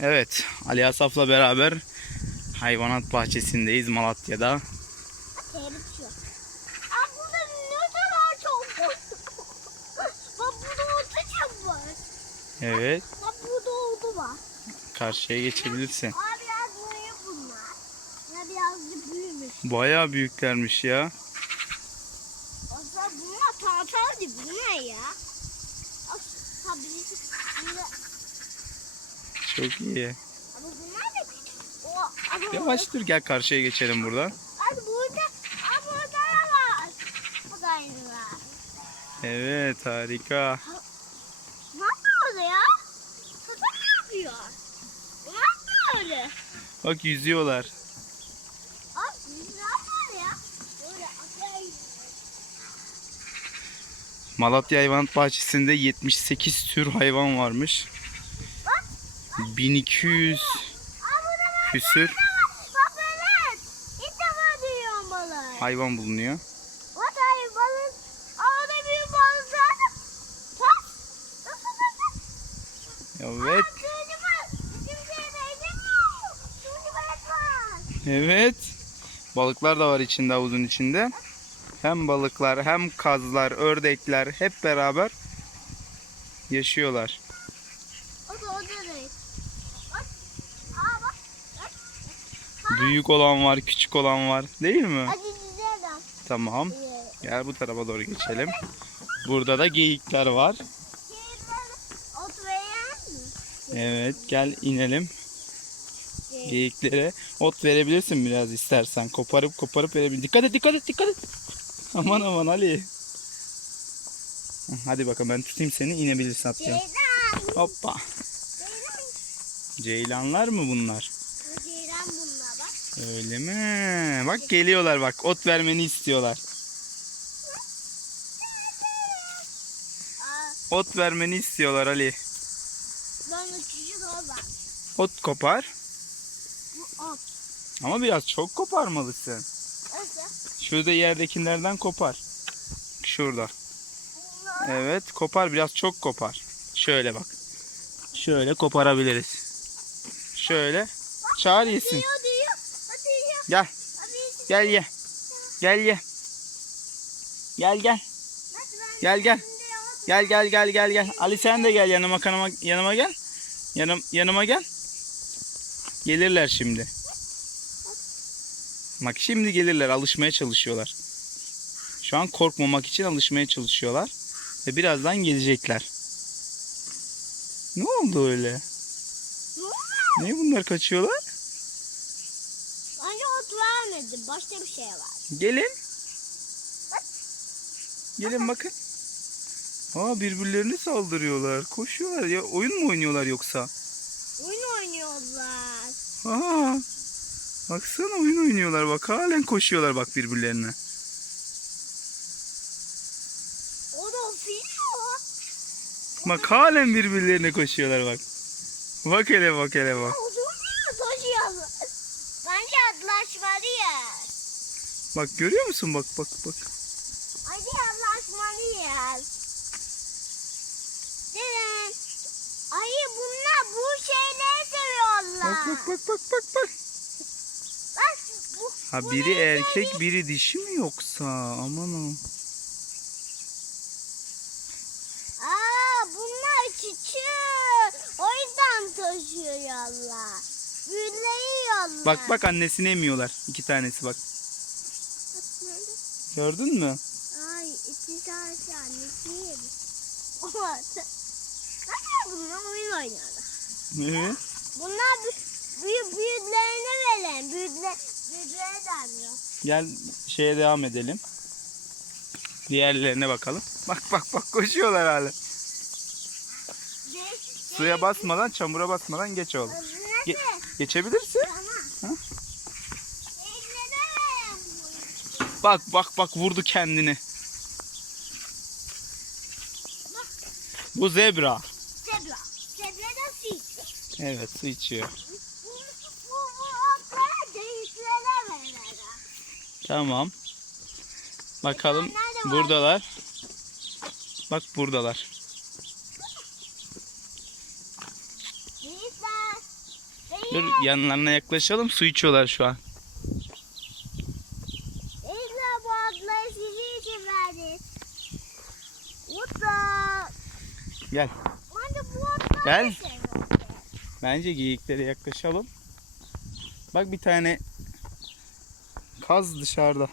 Evet, Ali Asaf'la beraber hayvanat bahçesindeyiz Malatya'da. Evet, Bak burada oldu var. karşıya geçebilirsin. Aa biraz büyük bunlar. Ya birazcık büyümüş. Bayağı büyüklermiş ya. Aslında bunlar tahtalı bu ne ya? Of, tabii birisi burada. Çok iyi. Ama bunlar da küçük. O, ama Yavaş dur gel karşıya geçelim buradan. Abi burada, aa burada da var. Bu da var. Evet, harika. Ne yapıyor ya? Kızım ne yapıyor? Ne yapıyor öyle? Bak yüzüyorlar. Abi ne yapıyor ya? Böyle atlayın. Malatya Hayvanat Bahçesi'nde 78 tür hayvan varmış. 1200 Aa burada var. küsür hayvan bulunuyor. Nasıl? Evet, var. evet. Balıklar da var içinde havuzun içinde. Hem balıklar hem kazlar, ördekler hep beraber yaşıyorlar. O da o da değil. Bak. Aa bak. Bak. Büyük olan var, küçük olan var. Değil mi? Tamam. Gel bu tarafa doğru geçelim. Burada da geyikler var. Evet, gel inelim. Geyiklere ot verebilirsin biraz istersen. Koparıp koparıp verebilirsin. Dikkat et, dikkat et, dikkat et. Aman aman Ali. Hadi bakalım ben tutayım seni inebilirsin. Ceylan. Hoppa. Ceylan. Ceylanlar mı bunlar? Bu Ceylan bunlar bak. Öyle mi? Bak geliyorlar bak. Ot vermeni istiyorlar. Ot vermeni istiyorlar Ali. ben. Ot kopar. Bu ot. Ama biraz çok koparmalısın. Nasıl? Şurada yerdekilerden kopar. Şurada. Evet kopar biraz çok kopar. Şöyle bak. Şöyle koparabiliriz. Şöyle. Çağır yesin. Diyor diyor. Hadi diyor. Gel. Gel ye. Gel ye. Gel gel. Gel gel. Gel gel gel gel gel. Ali sen de gel yanıma kanıma yanıma gel. Yanım yanıma gel. Gelirler şimdi. Bak şimdi gelirler alışmaya çalışıyorlar. Şu an korkmamak için alışmaya çalışıyorlar ve birazdan gelecekler. Ne oldu öyle? Ne bunlar kaçıyorlar? Bence ot vermedi. Başka bir şey var. Gelin. Gelin bakın. Aa birbirlerine saldırıyorlar. Koşuyorlar ya. Oyun mu oynuyorlar yoksa? Oyun oynuyorlar. Aa. Baksana oyun oynuyorlar bak. Halen koşuyorlar bak birbirlerine. O da filo. Bak halen birbirlerine koşuyorlar bak. Bak hele bak hele bak. O da taşıyorlar. Bence atlaşmalıyız. Bak görüyor musun bak bak bak. Hadi atlaşmalıyız. Neden? Ay bunlar bu şeyleri seviyorlar. Bak bak bak bak bak bak. Bak, bu, Ha bu biri ne erkek sevi- biri dişi mi yoksa? Aman o. Aa bunlar küçük. O yüzden taşıyorlar. Büyüleyiyorlar. Bak bak annesini emiyorlar. İki tanesi bak. Gördün mü? Ay iki tanesi annesi yemiş. Ama Nasıl bunlar oyun oynuyorlar? Evet. Bunlar bü- büyük büyüklerine verin. Büyükler, büyüklere denmiyor. Gel şeye devam edelim. Diğerlerine bakalım. Bak bak bak koşuyorlar hala. Suya basmadan, çamura basmadan geç oğlum. Ge-? Geçebilirsin. Tamam. Ha? Bak bak bak vurdu kendini. Bu zebra. Zebra. Zebra da. Evet su içiyor. Bu, bu, bu otlara büyüklere verin. Tamam. Bakalım buradalar. Bak buradalar. Büyükler. Dur yanlarına yaklaşalım. Su içiyorlar şu an. İlla bu adlayı sizin için verdi. Mutlu. Gel. Bence bu adlayı Gel. Bence geyiklere yaklaşalım. Bak bir tane kaz dışarıda.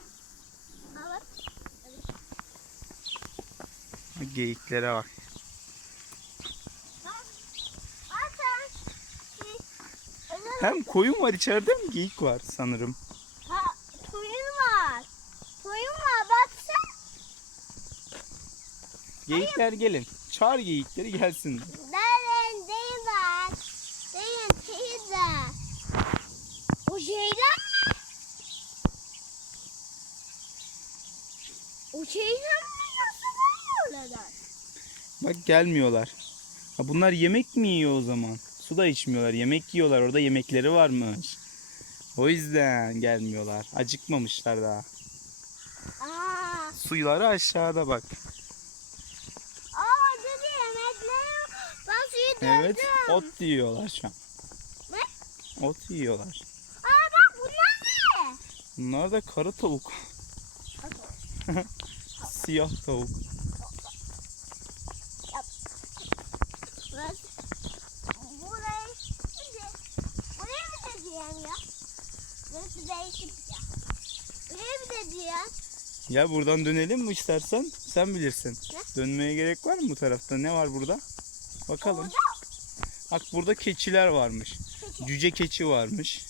Evet. Geyiklere bak. Zaten Hem koyun var içeride mi geyik var sanırım. ha, koyun var. Koyun var bak sen. Geyikler gelin. Çağır geyikleri gelsin. Derin değil var. Derin teyze. O şeyler mi? O şeyler mi? Varıyorlar? Bak gelmiyorlar. Ha bunlar yemek mi yiyor o zaman? Su da içmiyorlar. Yemek yiyorlar. Orada yemekleri varmış. O yüzden gelmiyorlar. Acıkmamışlar daha. Aa, Suyları aşağıda bak. aa dedi yemekleri. Ben suyu. Evet. Ot yiyorlar şu an. Ne? Ot yiyorlar. Aa bak bunlar ne? Bunlar da kara tavuk. Siyah tavuk. Burası. Burayı. Buraya mı dediğim ya? Burası değişik ya. Ya buradan dönelim mi istersen? Sen bilirsin. Ne? Dönmeye gerek var mı bu tarafta? Ne var burada? Bakalım. Orada Bak burada keçiler varmış. keçi. Cüce keçi varmış.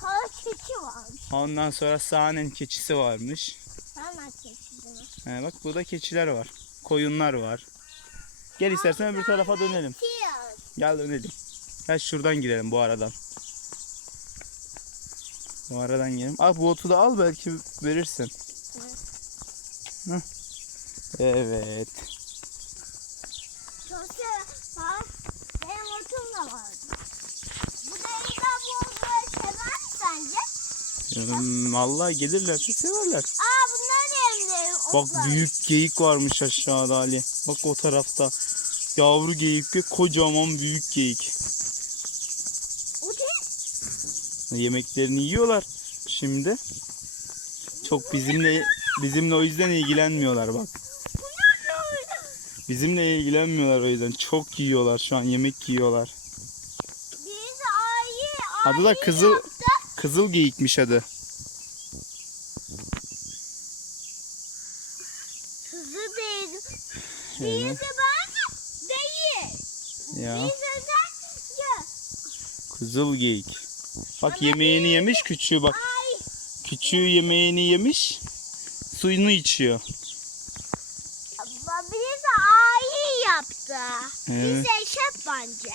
Kara keçi varmış. Ondan sonra sahnen keçisi varmış. Sana keçi demek. He, bak burada keçiler var. Koyunlar var. Gel istersen öbür tarafa dönelim. Gel dönelim. Gel şuradan girelim bu aradan. Bu aradan girelim. Al bu otu da al belki verirsin. Evet. Çok sever. Var. Benim otum da vardı. Bu da bu olmayı sever mi sence? Hmm, Vallahi gelirlerse severler. Aa bunlar da. Bak büyük geyik varmış aşağıda Ali. Bak o tarafta. Yavru geyik ve kocaman büyük geyik. Yemeklerini yiyorlar şimdi. Çok bizimle bizimle o yüzden ilgilenmiyorlar bak. Bizimle ilgilenmiyorlar o yüzden. Çok yiyorlar şu an yemek yiyorlar. Adı da kızıl kızıl geyikmiş adı. Kızı değil. Evet. Değil. Ya kızıl geyik. Bak yemeğini yemiş küçüğü bak. Ay. Küçüğü yemeğini yemiş. Suyunu içiyor. Birisi ayı yaptı. Evet. Birisi eşek bence.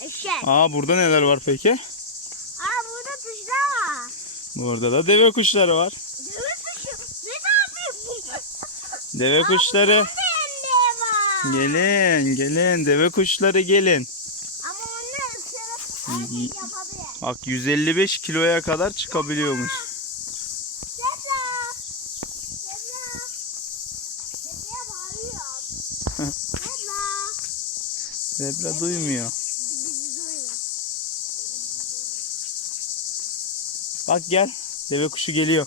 Eşek. Aa burada neler var peki? Aa burada tuşlar var. Burada da deve kuşları var. Deve tuşu. Ne yapıyor bunlar? Deve kuşları. Bende var. Gelin gelin deve kuşları gelin. Ama onlar ısırıp yapabilir. Bak 155 kiloya kadar çıkabiliyormuş. Zebra. Duymuyor. Bak gel. Deve kuşu geliyor.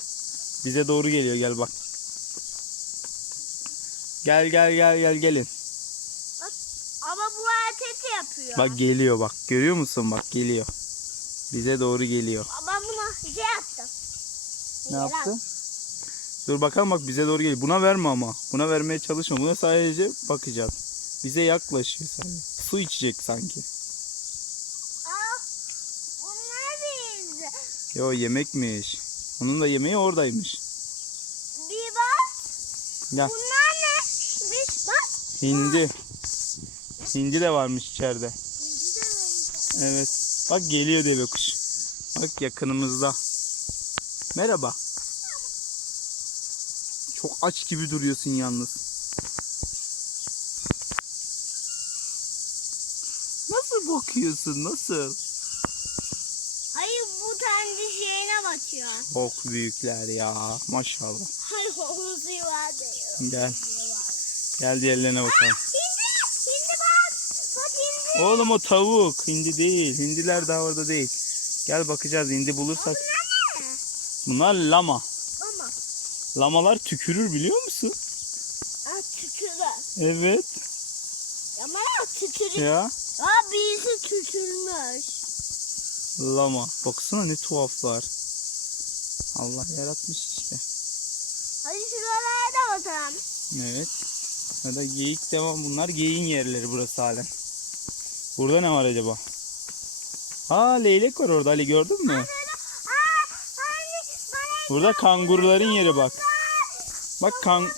Bize doğru geliyor gel bak. Gel gel gel gel gelin. Ama bu hareketi yapıyor. Bak geliyor bak. Görüyor musun bak geliyor. Bize doğru geliyor. Ben buna şey yaptım. Ne Yere yaptı? Dur bakalım bak bize doğru geliyor. Buna verme ama. Buna vermeye çalışma. Buna sadece bakacağız. Bize yaklaşıyor sadece. Su içecek sanki. Aa, bunlar değildi. Yo yemekmiş. Onun da yemeği oradaymış. Bir bak. Gel. Bunlar ne? Bir bak. Hindi. Hindi de varmış içeride. Bir de böyle. Evet. Bak geliyor deve kuş. Bak yakınımızda. Merhaba. Çok aç gibi duruyorsun yalnız. Nasıl bakıyorsun? Nasıl? Hayır bu kendi şeyine bakıyor. Çok büyükler ya. Maşallah. Hayır omuzu var diyor. Gel. Gel diğerlerine bakalım. Hindi, hindi bak. Bak hindi. Oğlum o tavuk. Hindi değil. Hindiler daha orada değil. Gel bakacağız hindi bulursak. Bunlar lama. Ama. Lamalar tükürür biliyor musun? Aa tükürür. Evet. Ama ya tükürür. Ya. Aa birisi tükürmüş. Lama. Baksana ne tuhaflar. Allah yaratmış işte. Hadi şuralara da bakalım. Evet. Ya da geyik devam. Bunlar geyiğin yerleri burası halen. Burada ne var acaba? Aa leylek var orada Ali gördün mü? Burada kanguruların yeri bak. Bak kan.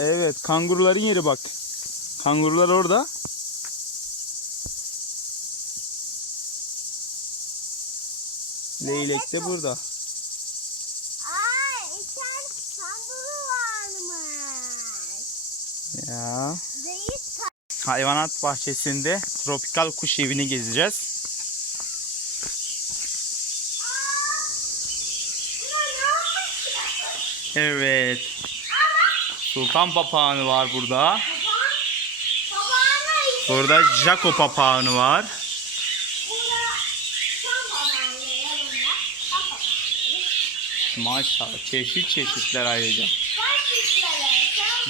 Evet kanguruların yeri bak. Kangurular orada. Leylek de burada. Varmış. Ya. Değil Hayvanat bahçesinde tropikal kuş evini gezeceğiz. Evet. Sultan papağanı var burada. Burada Jaco papağanı var. Maşallah çeşit çeşitler ayrıca.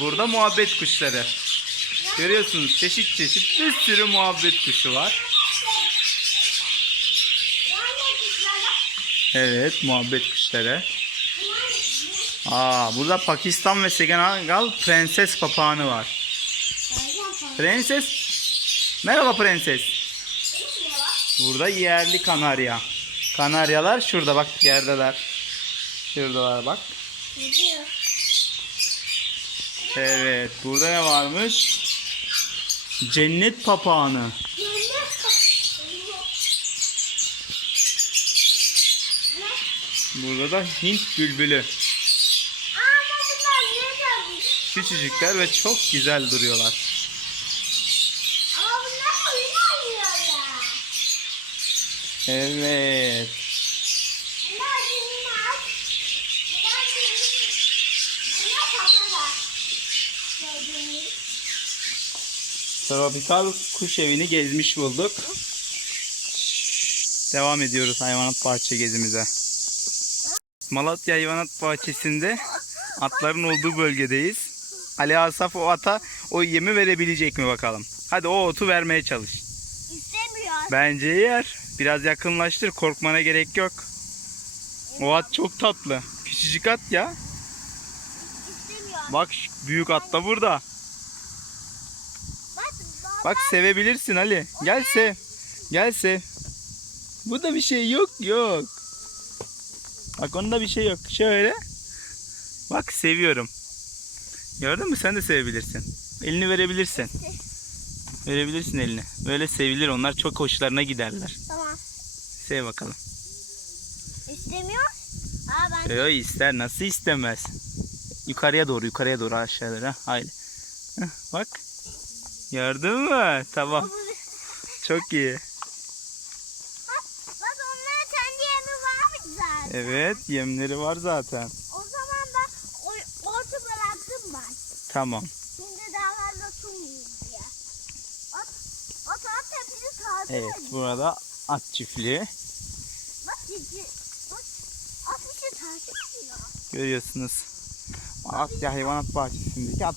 Burada muhabbet kuşları. Görüyorsunuz çeşit çeşit bir sürü muhabbet kuşu var. Evet muhabbet kuşları. Aa burada Pakistan ve Senegal prenses papağanı var. Prenses. Merhaba prenses. Burada yerli kanarya. Kanaryalar şurada bak yerdeler. Şuradalar bak. Evet burada ne varmış? Cennet papağanı. Burada da Hint bülbülü. Küçücükler ve çok güzel duruyorlar. Evet. Tropikal kuş evini gezmiş bulduk. Devam ediyoruz hayvanat bahçe gezimize. Malatya Hayvanat Bahçesi'nde atların olduğu bölgedeyiz. Ali Asaf o ata o yemi verebilecek mi bakalım. Hadi o otu vermeye çalış. İstemiyor. Bence yer. Biraz yakınlaştır korkmana gerek yok. O at çok tatlı. Küçücük at ya. İstemiyor. Bak büyük at da burada. Bak, sevebilirsin Ali. Gel sev. Gel sev. Bu da bir şey yok yok. Bak onda bir şey yok. Şöyle. Bak seviyorum. Gördün mü? Sen de sevebilirsin. Elini verebilirsin. Verebilirsin elini. Böyle sevilir onlar. Çok hoşlarına giderler. Tamam. Sev bakalım. İstemiyor. Aa ben Yo ister. Nasıl istemez? Yukarıya doğru, yukarıya doğru aşağılara. Haydi. Heh, bak. Gördün mü? Tamam. Çok iyi. Bak onların kendi yemi varmış zaten. Evet, yemleri var zaten. O zaman da o, orta bıraktım ben. Tamam. Şimdi daha fazla tutmayayım diye. Ot, ot, ot hepsi kaldı. Evet, burada at çiftliği. Bak cici. Bak. At bir şey takip ediyor. Görüyorsunuz. Asya Hayvanat Bahçesi'ndeki at.